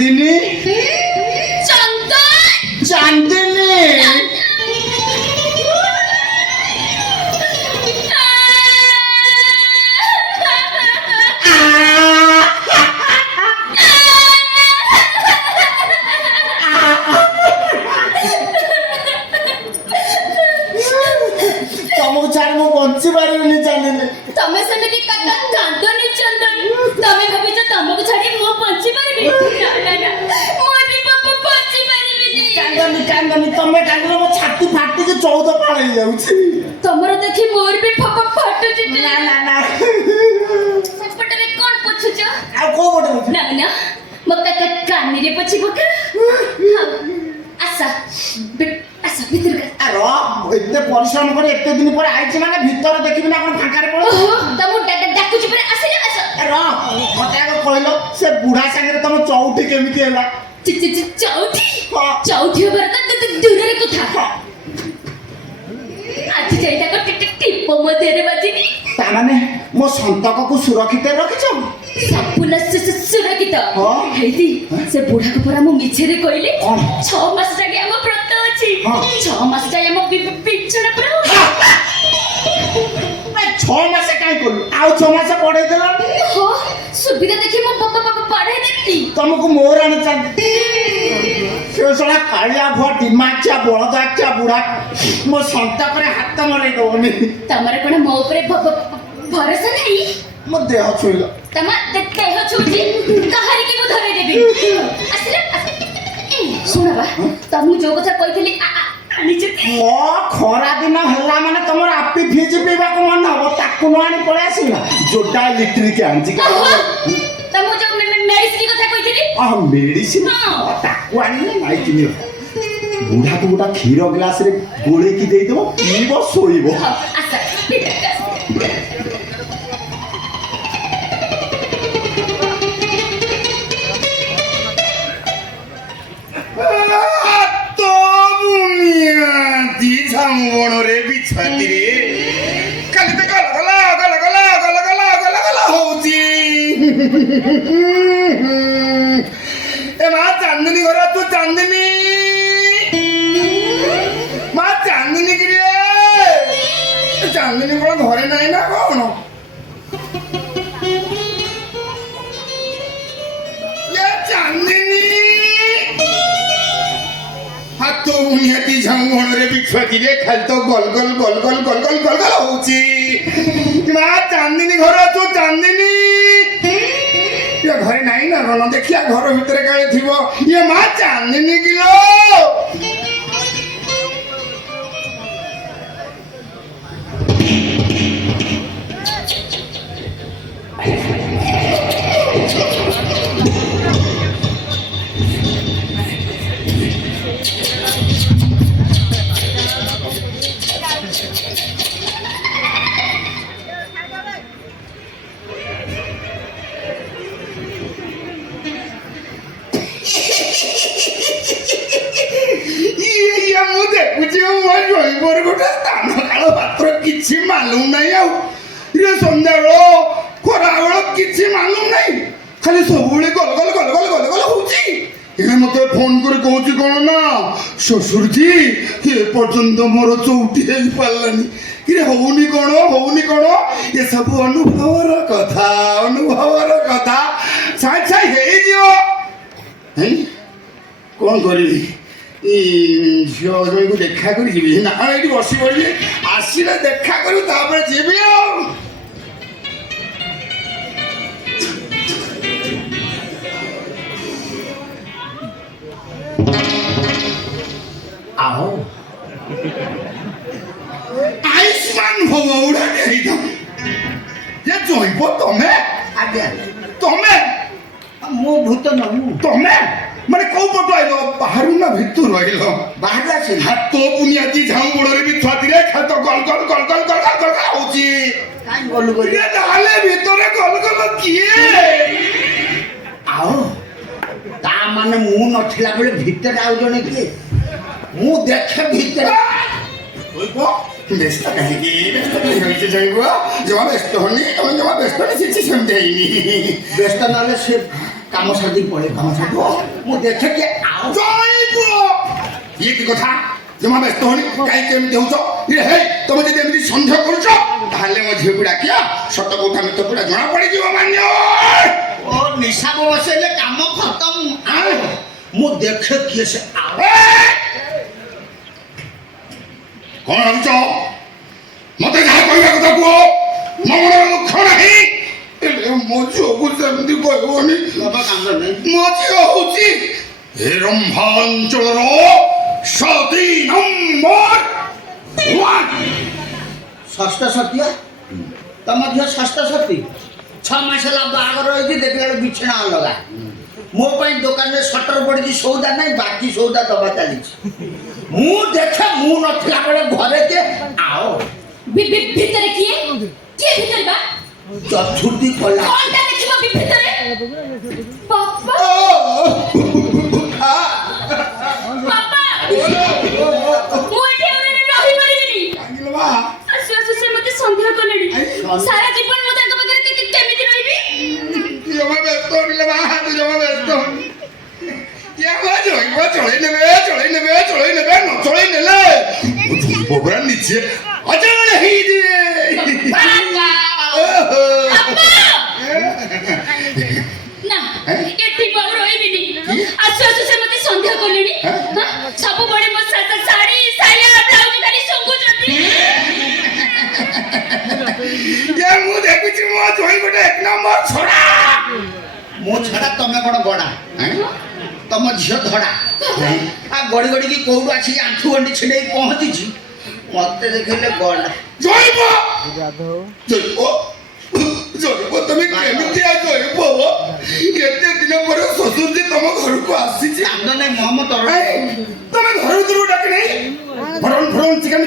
ଚାନ୍ଦିନୀ ଚାନ୍ଦିନୀ ତମକୁ ଛାଡ଼ି ମୁଁ ବଞ୍ଚି ପାରିବିନି ଚାନ୍ଦିନୀ। ତମେ ସେମିତି କାନ୍ଦନି ଚନ୍ଦନ। ତମେ ଭାବିଛ ତମକୁ ଛାଡ଼ି ମୁଁ ବଞ୍ଚି ପାରିବି? ନା ନା ନା, ମୁଁ ବି ବଞ୍ଚି ପାରିବିନି। କାନ୍ଦନି କାନ୍ଦନି, ତମେ କାନ୍ଦିଲେ ମୋ ଛାତି ଫାଟିକି 14 ପାଳ ହେଇଯାଉଛି। ତମର ଦେଖି ମୋର ବି ଫାଟୁଛି। ନା ନା ନା, ସେପଟରେ କଣ ପୋଛୁଛ? ଆଉ କୋଉ ପଟେ ପୋଛୁ? ନା ନା, ମୋ କାନିରେ ପୋଛି ପକା। ଆସ ଭିତରକୁ। ଏତେ ପରିଶ୍ରମ କରି ଏତେ ଦିନ ପରେ ଆଇଛି ମାନେ ଭିତରେ ଦେଖିବି ନା କଣ ଫାଙ୍କାରେ ପଳେଇ? ତମକୁ ଡାକୁଛି ପରେ ଆସିଲେ ଆସ। ମତେ ଆଗ କହିଲ ସେ ବୁଢା ସାଙ୍ଗରେ ତମ ଚଉଠି କେମିତି ହେଲା? ଚଉଠି ଚଉଠି ହବାର ତ ଦୂରରେ କଥା। ଆଜି ଯାଇ ତାଙ୍କ ଟିପ ମୋ ଦେହରେ ବାଜିନି। ତାମାନେ ମୋ ସନ୍ତକକୁ ସୁରକ୍ଷିତ ରଖିଛ? ସମ୍ପୂର୍ଣ୍ଣ ସୁରକ୍ଷିତ ହେଇଛି। ସେ ବୁଢାକୁ ପରା ମୁଁ ମିଛରେ କହିଲି 6 ମାସ ଯାକେ ଆମ ବ୍ରତ ଅଛି। 6 ମାସ ଯାଏ ଆମ ବିଛଣା ପୁରା 6 ମାସ କାଇଁ କଲୁ? ଆଉ 6 ମାସ ବଢେଇ ଦେଲ। ସୁବିଧା ଦେଖି ମୁଁ ବଢେଇ ଦେଲି। ତମକୁ ମୋର ଆଣିଛନ୍ତି ସେ ଶଳା କାଳିଆ ଭୁଆ ଦିମାଖିଆ ବଳଦାଖିଆ ବୁଢା ମୋ ସନ୍ତକରେ ହାତ ମରେଇ ଦବନି। ତମର କଣ ମୋ ଉପରେ ଭରସା ନାହିଁ? ମୋ ଦେହ ଛୁଇଁଲ। ତମ ଦେହ ଛୁଇଁଛି କାହାରିକି ମୁଁ ଧରେଇ ଦେବି। ଆସିଲେ ଶୁଣ ବା, ତମକୁ ଯୋଉ କଥା କହିଥିଲି ମୋ ଖରା ଦିନ ହେଲା ମାନେ ତମର ଆପି ଫ୍ରିଜ ପିଇବାକୁ ମନ ହବ, ତାକୁ ନ ଆଣି ପଳେଇ ଆସିଲା। ଯୋଟା ଇଲେକ୍ଟ୍ରିକ ଆଣିଛି ତମକୁ ଯୋଉ ମେଡିସିନ କଥା କହିଥିଲି ମେଡିସିନ ତାକୁ ଆଣିଲେ ନାଇଁ କିଣିବ। ବୁଢାକୁ ଗୋଟା କ୍ଷୀର ଗ୍ଲାସରେ ଗୋଳେଇକି ଦେଇଦବ, ପିଇବ ଶୋଇବ। ଝାଉଁବଣରେ ବିଛାତିରେ ଖାଲି ତ ଗଲା ଗଲା ଗଲା ଗଲା ଗଲା ଗଲା ଗଲା ଗଲା ହଉଛି। ଏ ମା ଚାନ୍ଦିନୀ ଘର, ତୁ ଚାନ୍ଦିନୀ ମା ଚାନ୍ଦିନୀ କିରେ, ଚାନ୍ଦିନୀ କଣ ଘରେ ନାହିଁ ନା କଣ? ଚାନ୍ଦିନୀ ହାତ ନିହାତି ଝାଉଁବଣରେ ବିଛୁଆତିରେ ଖାଲି ତ ଗଲ ଗଲ ଗଲ ଗଲ ଗଲ ଗଲ ଗଲ ଗଲ ହଉଛି। ମା ଚାନ୍ଦିନୀ ଘର, ତୁ ଚାନ୍ଦିନୀ ଘରେ ନାହିଁ ନା କଣ? ଦେଖିଆ ଘର ଭିତରେ କାଳେ ଥିବ। ଇଏ ମା ଚାନ୍ଦିନୀ କିଲୋ, ମୁଁ ଦେଖୁଛି ମୋ ଜୈବର ଗୋଟେ ସ୍ଥାନ କାଳ ପାତ୍ର କିଛି ମାଲୁମ ନାହିଁ। ଆଉ ସନ୍ଧ୍ୟାବେଳ ଖରାବେଳ କିଛି ମାଲୁମ ନାହିଁ, ଖାଲି ସବୁବେଳେ ଗଲ ଗଲ ଗଲ ଗଲ ଗଲ ଗଲ ହଉଛି। ଏଣେ ମତେ ଫୋନ କରି କହୁଛି କଣ ନା, ଶ୍ୱଶୁରଜୀ ଏ ପର୍ଯ୍ୟନ୍ତ ମୋର ଚଉଠି ହେଇପାରିଲାନି। କିରେ ହଉନି କଣ, ହଉନି କଣ? ଏସବୁ ଅନୁଭବର କଥା, ଅନୁଭବର କଥା। ସାଙ୍ଗେ ସାଙ୍ଗେ ହେଇଯିବ। କଣ କରିବି? ଝିଅ ଜଣକୁ ଦେଖା କରି ଯିବି ନା, ଏଇଠି ବସି ପଡ଼ିବି, ଆସିଲେ ଦେଖା କରିବି, ତାପରେ ଯିବି। ଆଉ ଆୟୁଷ୍ମାନ ଭବ ଉଡ଼ା ହେଇଥାଉ। ଯେ ଜୈବ ତମେ? ଆଜ୍ଞା ତମେ? ମୁଁ ଭୂତ ନମୁ। ତମେ ମାନେ କୋଉ ପଟୁ ଆଇଲ? ବାହାରୁ ନା ଭିତରୁ ଆଇଲ? ବାହାରୁ ଆସିଲି। ହାତ ବୁନିଆତି ଝାଉଁବଣରେ ବିଛୁଆତିରେ ଖାଲି ତ ଗଲ ଗଲ ଗଲ ଗଲ ଗଲ ଗଲ ଗଲ ହଉଛି। କାଇଁ ଗଲୁ ଗଲୁ? ତାହେଲେ ଭିତରେ ଗଲ ଗଲ କିଏ? ଆଉ ତା ମାନେ ମୁଁ ନଥିଲା ବେଳେ ଭିତରେ ଆଉ ଜଣେ କିଏ? ମୁଁ ଦେଖେ ଭିତରେ। ବ୍ୟସ୍ତ କାହିଁକି? ବ୍ୟସ୍ତ କାହିଁକି ହେଇଛି ଜମା ବ୍ୟସ୍ତ ହନି, ତମେ ଜମା ବ୍ୟସ୍ତ ନାହିଁ, କିଛି ସେମିତି ହେଇନି। ବ୍ୟସ୍ତ ନହେଲେ ସେ କାମ ସାରି ପଳେଇ କାମ ସାରି ମୁଁ ଦେଖେ କି ଆଉ ଜୟ ପୁଅ ଇଏ କି କଥା ଜମା ବ୍ୟସ୍ତ ହନି କାହିଁ କେମିତି ହଉଛ ଇରେ ହେଇ ତମେ ଯଦି ଏମିତି ସନ୍ଦେହ କରୁଛ ତାହେଲେ ମୋ ଝିଅକୁ ଡାକିଆ ସତ କୋଉଟା ମିଛ କୋଉଟା ଜଣା ପଡିଯିବ ମାନ୍ୟ ଓ ନିଶା ବସେଇଲେ କାମ ଖତମ ଆଉ ମୁଁ ଦେଖେ କିଏ ସେ ଆଉ କଣ ଭାବୁଛ ମତେ ଯାହା କହିବା କଥା କୁହ ମୋ ମନରେ ଦୁଃଖ ନାହିଁ ହେଲେ ମୋ ଝିଅକୁ ସେମିତି କହିବନି ବାବା କାମ ନାହିଁ ମୋ ଝିଅ ହଉଛି ଏ ରମ୍ଭାଞ୍ଚଳର ସତୀ ନମ୍ବର 1 ଷଷ୍ଠ ସତ୍ୟ ତମ ଝିଅ ଷଷ୍ଠ ସତୀ 6 ମାସ ହେଲା ବାହାଘର ହେଇଛି ଦେଖିଲା ବେଳକୁ ବିଛଣା ଅଲଗା ମୋ ପାଇଁ ଦୋକାନରେ ସଟର ପଡ଼ିଛି ସଉଦା ନାହିଁ ବାକି ସଉଦା ଦବା ଚାଲିଛି ମୁଁ ଦେଖେ ମୁଁ ନଥିଲା ବେଳେ ଘରେ କିଏ ଆଉ ଭିତରେ କିଏ କିଏ ଭିତରେ ବା ଚତୁର୍ଥୀ କଲା କଣଟା ଦେଖିବ ଭିତରେ ବାପା ବାପା ମୁଁ ଏଠି ଆଉ ରହିପାରିବିନି ଆସୁ ଆସୁ ସେ ମତେ ସନ୍ଦେହ କଲେଣି ସାରା ଜୀବନ ମୁଁ ତାଙ୍କ ପାଖରେ କେମିତି ରହିବି ଜମା ବ୍ୟସ୍ତ ହନିଲେ ବା ଜମା ବ୍ୟସ୍ତ ହନି ଜୈବ ଚଳେଇ ନେବେ ନ ଚଳେଇ ନେଲେ ପୋବରା ନିଜେ ଅଚଳ ହେଇଯିବେ ନା ଏଠି ମୁଁ ଆଉ ରହିବିନି ଆସୁ ଆସୁ ସେ ମତେ ସନ୍ଦେହ କଲେଣି ସବୁବେଳେ ମୋ ଶାଢ଼ୀ ସାୟା ବ୍ଲାଉଜ ଧରି ଶୁଙ୍ଗୁଛନ୍ତି ମୁଁ ଦେଖୁଛି ମୋ ଜଇଁ ଗୋଟେ 1 ନମ୍ବର ଛଡା ମୋ ଛଡା ତମେ କଣ ଗଡା ତମ ଝିଅ ଧଡା ଗଡି ଗଡିକି କୋଉଠୁ ଆସିକି ଆଣ୍ଠୁ ଗଣ୍ଡି ଛିଡେଇ ପହଞ୍ଚିଛି ମତେ ଦେଖିଲେ ଗଡା ଜୈବ ତମେ କେମିତିଆ ଜୈବ କେତେ ଦିନ ପରେ ଶ୍ୱଶୁରଜୀ ତମ ଘରକୁ ଆସିଛି କାନ୍ଦ ନାହିଁ ମହମ ତର ତମେ ଘର ଭିତରକୁ ଡାକି ନାହିଁ ଫରନ ଚିକେନ